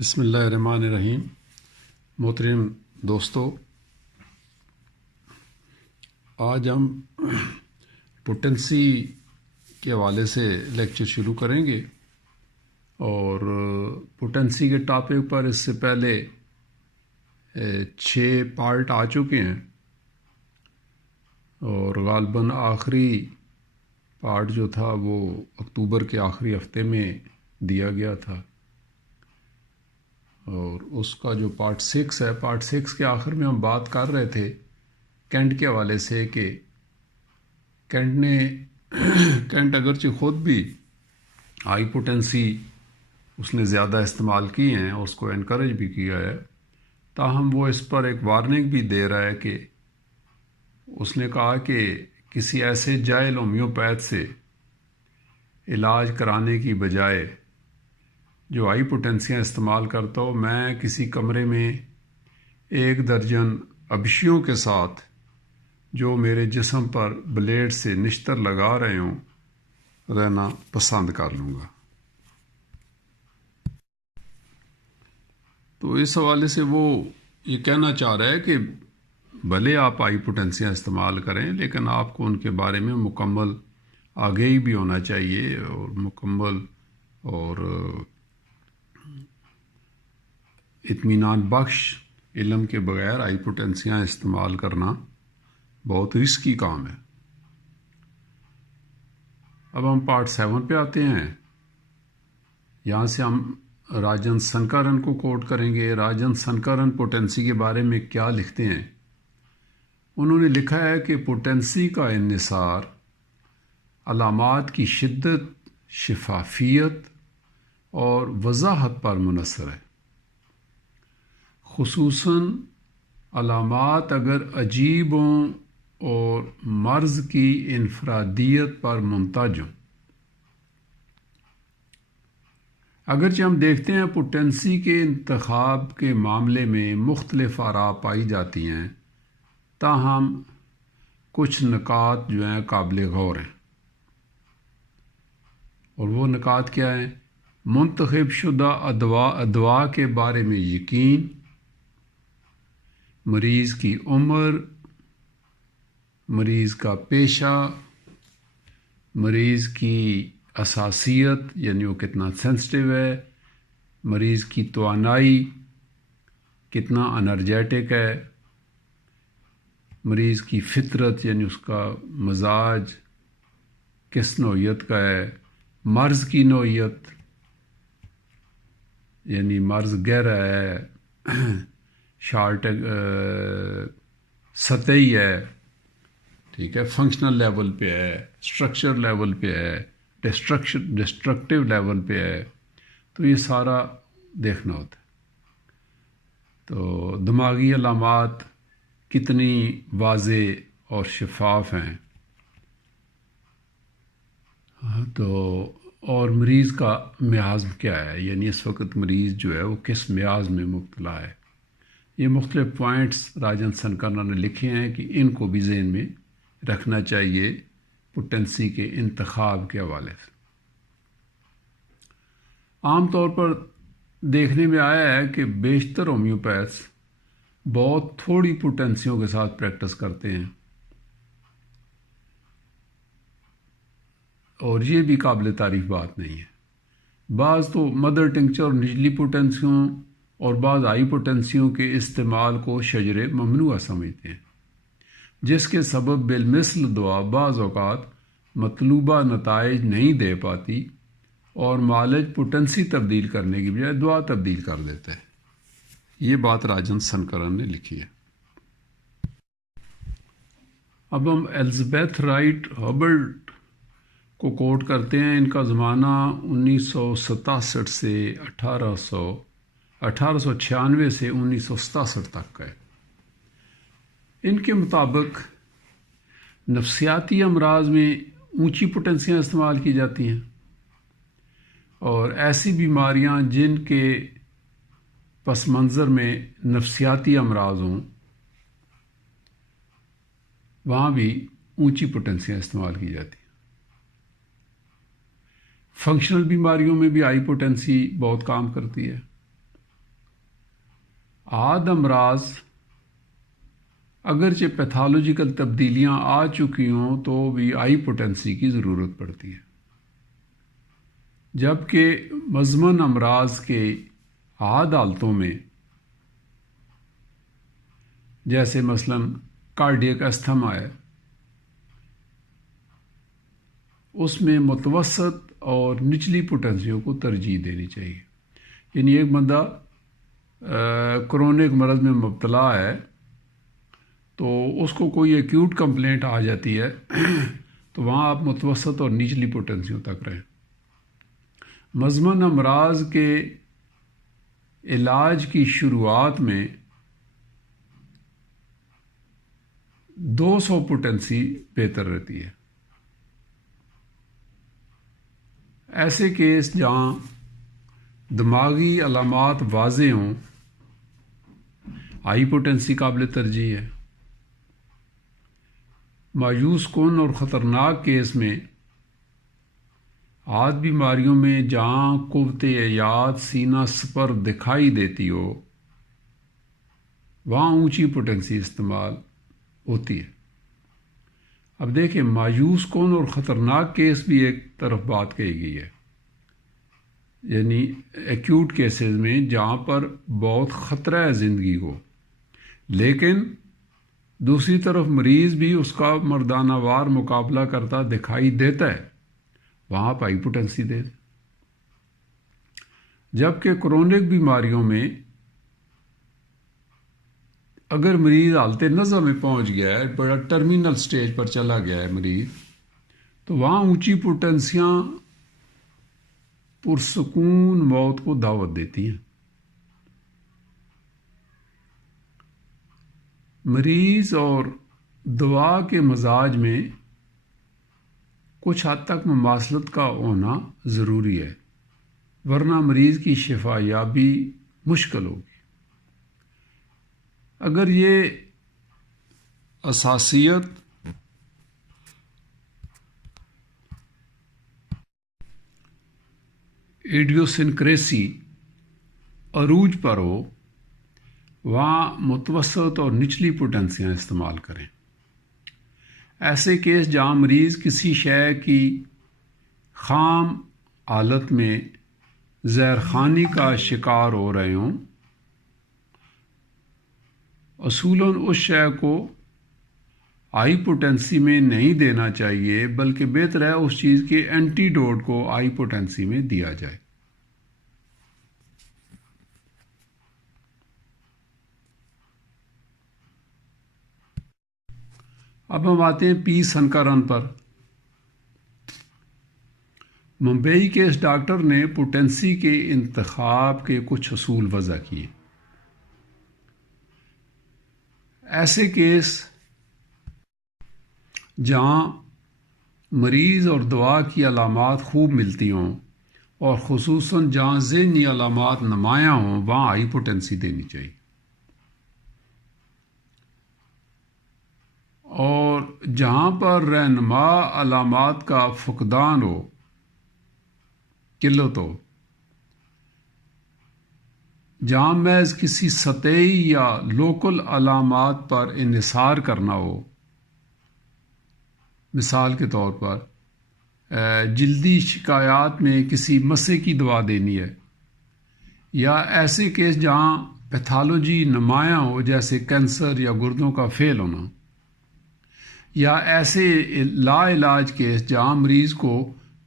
بسم اللہ الرحمن الرحیم۔ محترم دوستو، آج ہم پوٹنسی کے حوالے سے لیکچر شروع کریں گے، اور پوٹنسی کے ٹاپک پر اس سے پہلے 6 پارٹ آ چکے ہیں، اور غالباً آخری پارٹ جو تھا وہ اکتوبر کے آخری ہفتے میں دیا گیا تھا، اور اس کا جو پارٹ 6 ہے، پارٹ 6 کے آخر میں ہم بات کر رہے تھے کینٹ کے حوالے سے کہ کینٹ اگرچہ خود بھی ہائی پوٹنسی اس نے زیادہ استعمال کی ہیں اور اس کو انکریج بھی کیا ہے، تاہم وہ اس پر ایک وارننگ بھی دے رہا ہے کہ اس نے کہا کہ کسی ایسے جاہل ہومیوپیتھ سے علاج کرانے کی بجائے جو ہائی پوٹنسیاں استعمال کرتا ہو، میں کسی کمرے میں 1 درجن ابشیوں کے ساتھ جو میرے جسم پر بلیڈ سے نشتر لگا رہے ہوں رہنا پسند کر لوں گا۔ تو اس حوالے سے وہ یہ کہنا چاہ رہا ہے کہ بھلے آپ ہائی پوٹنسیاں استعمال کریں، لیکن آپ کو ان کے بارے میں مکمل آگہی بھی ہونا چاہیے، اور مکمل اور اطمینان بخش علم کے بغیر ہائی پوٹنسیاں استعمال کرنا بہت رسکی کام ہے۔ اب ہم پارٹ 7 پہ آتے ہیں۔ یہاں سے ہم راجن سنکرن کو کوٹ کریں گے۔ راجن سنکرن پوٹنسی کے بارے میں کیا لکھتے ہیں؟ انہوں نے لکھا ہے کہ پوٹنسی کا انحصار علامات کی شدت، شفافیت اور وضاحت پر منحصر ہے، خصوصاً علامات اگر عجیب ہوں اور مرض کی انفرادیت پر منتج ہوں۔ اگرچہ ہم دیکھتے ہیں پوٹنسی کے انتخاب کے معاملے میں مختلف آراء پائی جاتی ہیں، تاہم کچھ نکات جو ہیں قابل غور ہیں، اور وہ نکات کیا ہیں؟ منتخب شدہ ادوا کے بارے میں یقین، مریض کی عمر، مریض کا پیشہ، مریض کی حساسیت یعنی وہ کتنا سینسٹیو ہے، مریض کی توانائی کتنا انرجیٹک ہے، مریض کی فطرت یعنی اس کا مزاج کس نوعیت کا ہے، مرض کی نوعیت یعنی مرض گہرا ہے، شارٹ سطحی ہے، ٹھیک ہے، فنکشنل لیول پہ ہے، اسٹرکچر لیول پہ ہے، ڈسٹرکٹیو لیول پہ ہے، تو یہ سارا دیکھنا ہوتا ہے۔ تو دماغی علامات کتنی واضح اور شفاف ہیں، تو اور مریض کا میازم کیا ہے، یعنی اس وقت مریض جو ہے وہ کس میاز میں مبتلا ہے۔ یہ مختلف پوائنٹس راجن سنکرن نے لکھے ہیں کہ ان کو بھی ذہن میں رکھنا چاہیے پوٹنسی کے انتخاب کے حوالے سے۔ عام طور پر دیکھنے میں آیا ہے کہ بیشتر ہومیوپیتھس بہت تھوڑی پوٹنسیوں کے ساتھ پریکٹس کرتے ہیں، اور یہ بھی قابل تعریف بات نہیں ہے۔ بعض تو مدر ٹنکچر اور نچلی پوٹنسیوں اور بعض ہائی پوٹنسیوں کے استعمال کو شجر ممنوعہ سمجھتے ہیں، جس کے سبب بالمثل دوا بعض اوقات مطلوبہ نتائج نہیں دے پاتی، اور معالج پوٹنسی تبدیل کرنے کی بجائے دوا تبدیل کر دیتا ہے۔ یہ بات راجن سنکرن نے لکھی ہے۔ اب ہم الزبیتھ رائٹ ہربرٹ کو کوٹ کرتے ہیں۔ ان کا زمانہ 1967 سے 1896 سے 1967 تک کا ہے۔ ان کے مطابق نفسیاتی امراض میں اونچی پوٹنسیاں استعمال کی جاتی ہیں، اور ایسی بیماریاں جن کے پس منظر میں نفسیاتی امراض ہوں وہاں بھی اونچی پوٹنسیاں استعمال کی جاتی ہیں۔ فنکشنل بیماریوں میں بھی ہائی پوٹنسی بہت کام کرتی ہے۔ عاد امراض اگرچہ پیتھالوجیکل تبدیلیاں آ چکی ہوں تو بھی ہائی پوٹینسی کی ضرورت پڑتی ہے، جبکہ مزمن امراض کے عاد حالتوں میں جیسے مثلاً کارڈیک استھما ہے، اس میں متوسط اور نچلی پوٹینسیوں کو ترجیح دینی چاہیے۔ یعنی ایک بندہ کرونک مرض میں مبتلا ہے تو اس کو کوئی ایکیوٹ کمپلینٹ آ جاتی ہے تو وہاں آپ متوسط اور نچلی پوٹینسیوں تک رہیں۔ مزمن امراض کے علاج کی شروعات میں 200 پوٹینسی بہتر رہتی ہے۔ ایسے کیس جہاں دماغی علامات واضح ہوں، ہائی پوٹینسی قابل ترجیح ہے۔ مایوس کن اور خطرناک کیس میں عاد بیماریوں میں جہاں قوت حیات سینہ سپر دکھائی دیتی ہو وہاں اونچی پوٹینسی استعمال ہوتی ہے۔ اب دیکھیں، مایوس کن اور خطرناک کیس بھی ایک طرف بات کہی گئی ہے، یعنی ایکیوٹ کیسز میں جہاں پر بہت خطرہ ہے زندگی کو، لیکن دوسری طرف مریض بھی اس کا مردانہ وار مقابلہ کرتا دکھائی دیتا ہے، وہاں آپ ہائی پوٹینسی دے دیں۔ جبکہ کرونک بیماریوں میں اگر مریض حالت نزع میں پہنچ گیا ہے، بڑا ٹرمینل سٹیج پر چلا گیا ہے مریض، تو وہاں اونچی پوٹینسیاں پرسکون موت کو دعوت دیتی ہیں۔ مریض اور دوا کے مزاج میں کچھ حد تک مماثلت کا ہونا ضروری ہے، ورنہ مریض کی شفا یابی مشکل ہوگی۔ اگر یہ حساسیت ایڈیوسنکریسی عروج پر ہو، وہاں متوسط اور نچلی پوٹینسیاں استعمال کریں۔ ایسے کیس جہاں مریض کسی شے کی خام حالت میں زہر خوانی کا شکار ہو رہے ہوں، اصولاً اس شے کو ہائی پوٹینسی میں نہیں دینا چاہیے، بلکہ بہتر ہے اس چیز کے اینٹی ڈوٹ کو ہائی پوٹینسی میں دیا جائے۔ اب ہم آتے ہیں پی سنکرن پر۔ ممبئی کے اس ڈاکٹر نے پوٹینسی کے انتخاب کے کچھ اصول وضع کیے۔ ایسے کیس جہاں مریض اور دوا کی علامات خوب ملتی ہوں اور خصوصاً جہاں ذہنی علامات نمایاں ہوں، وہاں ہائی پوٹینسی دینی چاہیے۔ اور جہاں پر رہنما علامات کا فقدان ہو، قلت ہو، جہاں محض کسی سطحی یا لوکل علامات پر انحصار کرنا ہو، مثال کے طور پر جلدی شکایات میں کسی مسئلے کی دوا دینی ہے، یا ایسے کیس جہاں پیتھالوجی نمایاں ہو جیسے کینسر یا گردوں کا فیل ہونا، یا ایسے لا علاج کیس جہاں مریض کو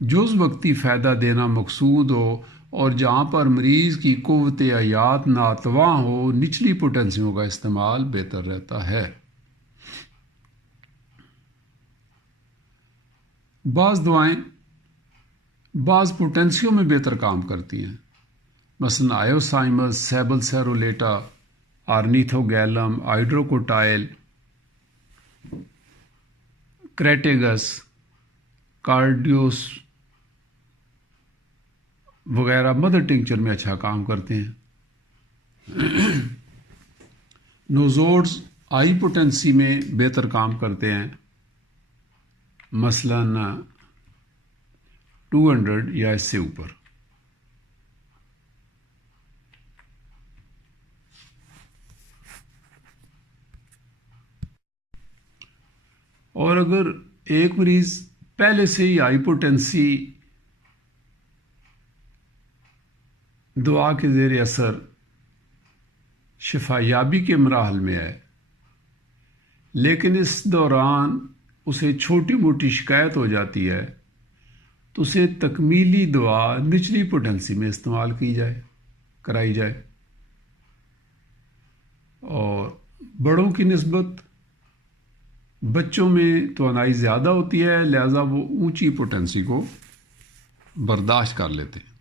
جز وقتی فائدہ دینا مقصود ہو اور جہاں پر مریض کی قوت حیات ناتواں ہو، نچلی پوٹینسیوں کا استعمال بہتر رہتا ہے۔ بعض دوائیں بعض پوٹینسیوں میں بہتر کام کرتی ہیں، مثلا آئیوسائمس، سیبل سیرولیٹا، آرنیتھوگیلم، ہائیڈروکوٹائل، کریٹیگس، کارڈیوس وغیرہ مدر ٹنکچر میں اچھا کام کرتے ہیں۔ نوزوڈز ہائی پوٹینسی میں بہتر کام کرتے ہیں، مثلا 200 یا اس سے اوپر۔ اور اگر ایک مریض پہلے سے ہی ہائپوٹینسی دعا کے زیر اثر شفا یابی کے مراحل میں ہے، لیکن اس دوران اسے چھوٹی موٹی شکایت ہو جاتی ہے، تو اسے تکمیلی دعا نچلی پوٹینسی میں استعمال کرائی جائے، اور بڑوں کی نسبت بچوں میں توانائی زیادہ ہوتی ہے، لہذا وہ اونچی پوٹینسی کو برداشت کر لیتے ہیں۔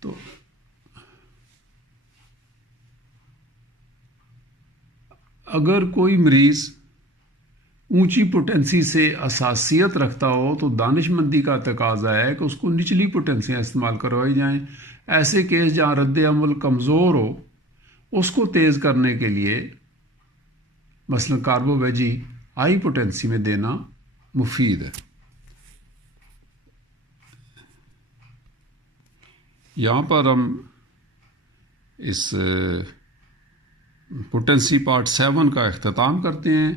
تو اگر کوئی مریض اونچی پوٹینسی سے حساسیت رکھتا ہو تو دانش مندی کا تقاضا ہے کہ اس کو نچلی پوٹینسیاں استعمال کروائی جائیں۔ ایسے کیس جہاں رد عمل کمزور ہو اس کو تیز کرنے کے لیے مثلا کاربو ویجی ہائی پوٹینسی میں دینا مفید ہے۔ یہاں پر ہم اس پوٹینسی پارٹ 7 کا اختتام کرتے ہیں۔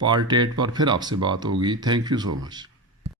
پارٹ 8 پر پھر آپ سے بات ہوگی۔ Thank you so much.